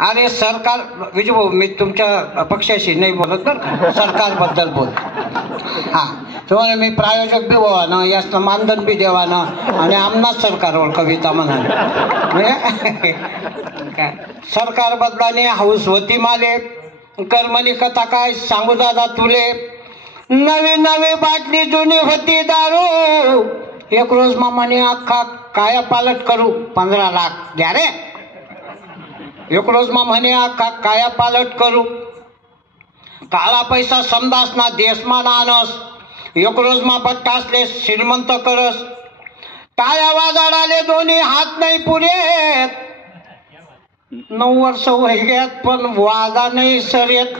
अरे सरकार विजू मी तुमच्या पक्षाशी नाही बोलत बरं का, सरकारबद्दल बोल. हां तुम्हाला मी प्रायोजक बी व्हावं याचं मानधन बी देवानं आणि आमनाच सरकारवर कविता म्हणाले. काय सरकार बदलाने हाऊस होती माले, कर्मणी कथा काय सांगू दादा तुले. नवी नवी बाटली जुनी होती दारू, एक रोज मामाने अख्खा काया पालट करू 15 लाख घ्या रे. एक रोज मामाने अख्खा काया पालट करू, काळा पैसा समदास ना देशमा नानस. एक रोज मा बट्टासले श्रीमंत करस, टाळ्या वाजाडाले दोन्ही हात नाही पुरेत. 9 वर्ष वैग्यात पण वादा नाही सरेत.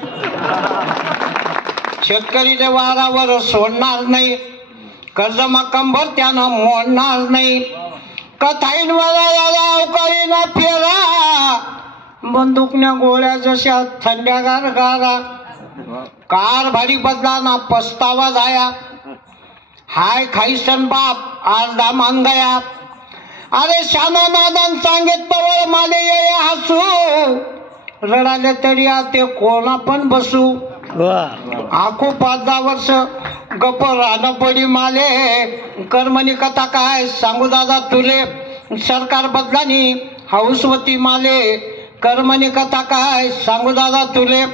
शेतकरी वारावर सोडणार नाही, कर्ज कंबर त्यानं मोडणार नाही. कथाईन अवकाळी ना फेरा, बंदूकन्या गोळ्या जशा थंड्या गारगारा. कार भारी बदला ना पस्तावा जाया, हाय खाईसन बाप आज दामान गया. अरे शाना नादान सांगेत पवळ माले ये हसू, रडाले तरी ते कोणा पण बसू. आखो 5-10 वर्ष गप राहणं पडी माले, कर्मणी कथा काय सांगू दादा तुले. सरकार बदलानी हाऊसवती माले, कर्मणी कथा काय सांगू दादा तुले.